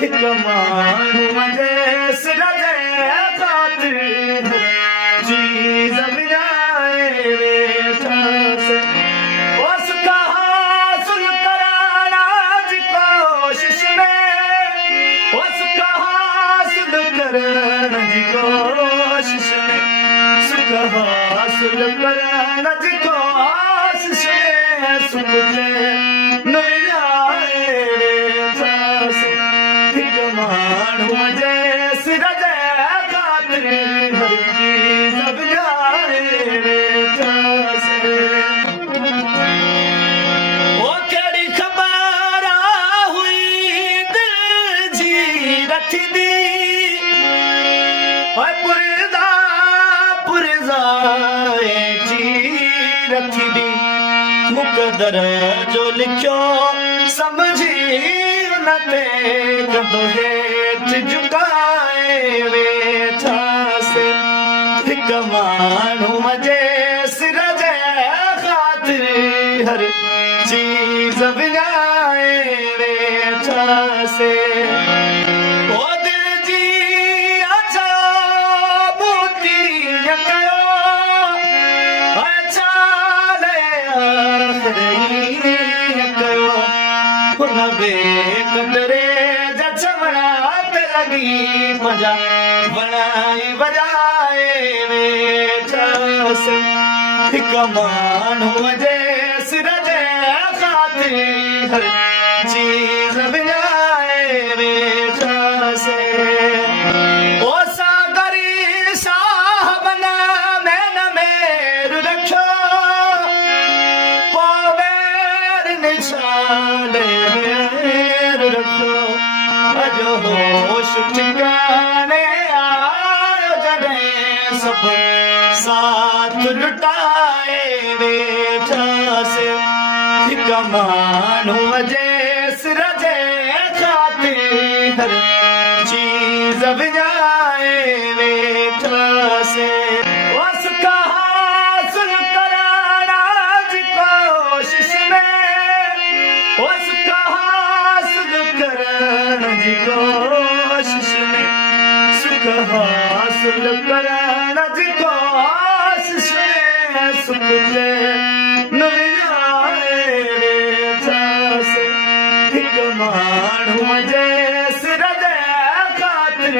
हिक माण्हू जे सिर जे ख़ातिर चीज़ विञाए वेठासीं। उसका हासिल करण जी कोशिश में, उसका हासिल करण जी कोशिश में, सुख हासिल करण जी कोशिश में सुख जे न विञाए वेठासीं। हिक माण्हू जे सिर जे ख़ातिर हर चीज़ विञाए वेठासीं। ओ कहिड़ी ख़बर हुई दिल जी रखंदी, पुरज़ा पुरज़ा जी रखंदी। मुक़दर जो लिखियो समझी उन ते कंधो हेठि झुकाए वेठासीं। हिक माण्हू जे सिर जे ख़ातिर हर चीज़ विञाए वेठासीं। ओ दिल जी अच्छा मोती कयो, अच्छा कयो हुन बेकदरे जा छवड़ा ते लॻी मजा बनाई बजाए वेठासीं। हिक माण्हू जे सिर जे ख़ातिर हर चीज़ विञाए वेठासीं। ओ सागरी साहब में न मेर रखियो, अॼु होश ठिकाने आयो जॾहिं सभु साथ लुटाए वेठासीं। हिक माण्हू जे सिर जे ख़ातिर हर चीज़ विञाए वेठासीं। उसका हासिल करण जी कोशिश में, उसका हासिल करण जी कोशिश में, सुख हासिल करण जी कोशिश में सुख जे न विञाए वेठासीं। हिक माण्हू जे सिर जे ख़ातिर